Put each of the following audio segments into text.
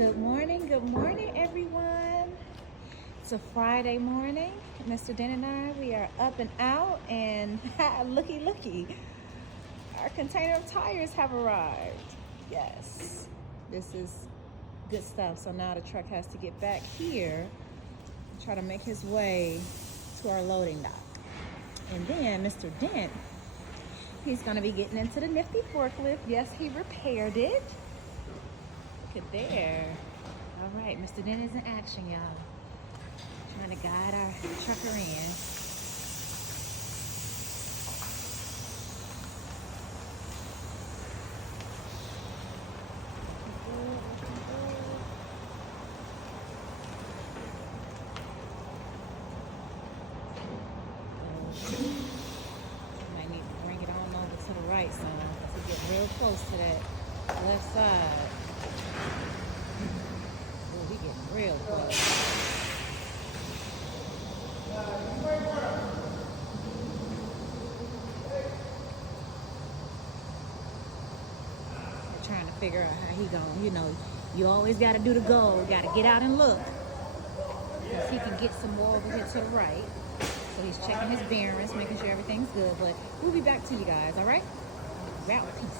Good morning, everyone. It's a Friday morning. Mr. Dent and I, we are up and out, and looky. Our container of tires have arrived. Yes, this is good stuff. So now the truck has to get back here and try to make his way to our loading dock. And then Mr. Dent, he's gonna be getting into the nifty forklift. Yes, he repaired it. Look at there. All right, Mr. Dent is in action, y'all. Trying to guide our trucker in. Might need to bring it on over to the right some to get real close to that left side. Oh, he getting real close. Trying to figure out how he going. You know, you always got to do the goal. Got to get out and look. Because he can get some more over here to the right. So he's checking his bearings, making sure everything's good. But we'll be back to you guys, all right? Route peace.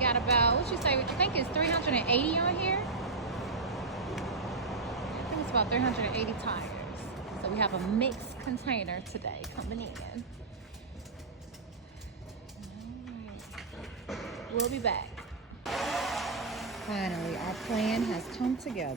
Got about, what you say, I think it's 380 on here. I think it's about 380 tires. So we have a mixed container today coming in. All right. We'll be back. Finally, our plan has come together.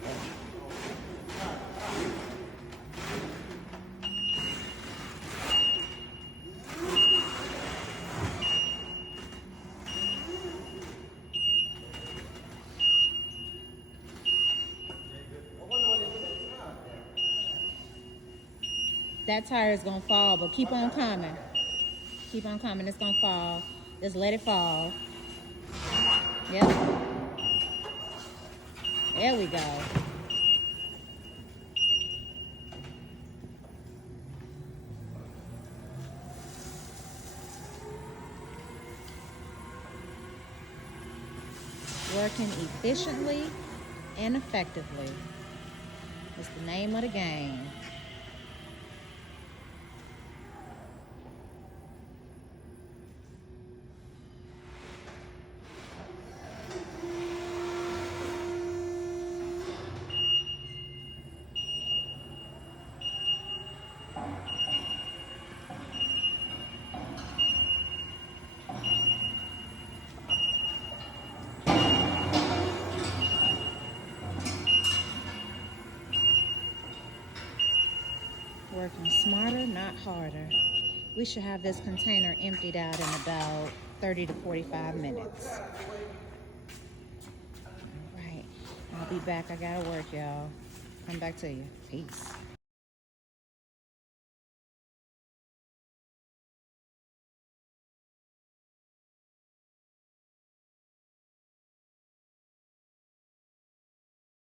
That tire is gonna fall, but keep on coming. Keep on coming, it's gonna fall. Just let it fall. Yep. There we go. Working efficiently and effectively is the name of the game. Working smarter, not harder. We should have this container emptied out in about 30 to 45 minutes. All right, I'll be back. I gotta work, y'all. Come back to you. Peace.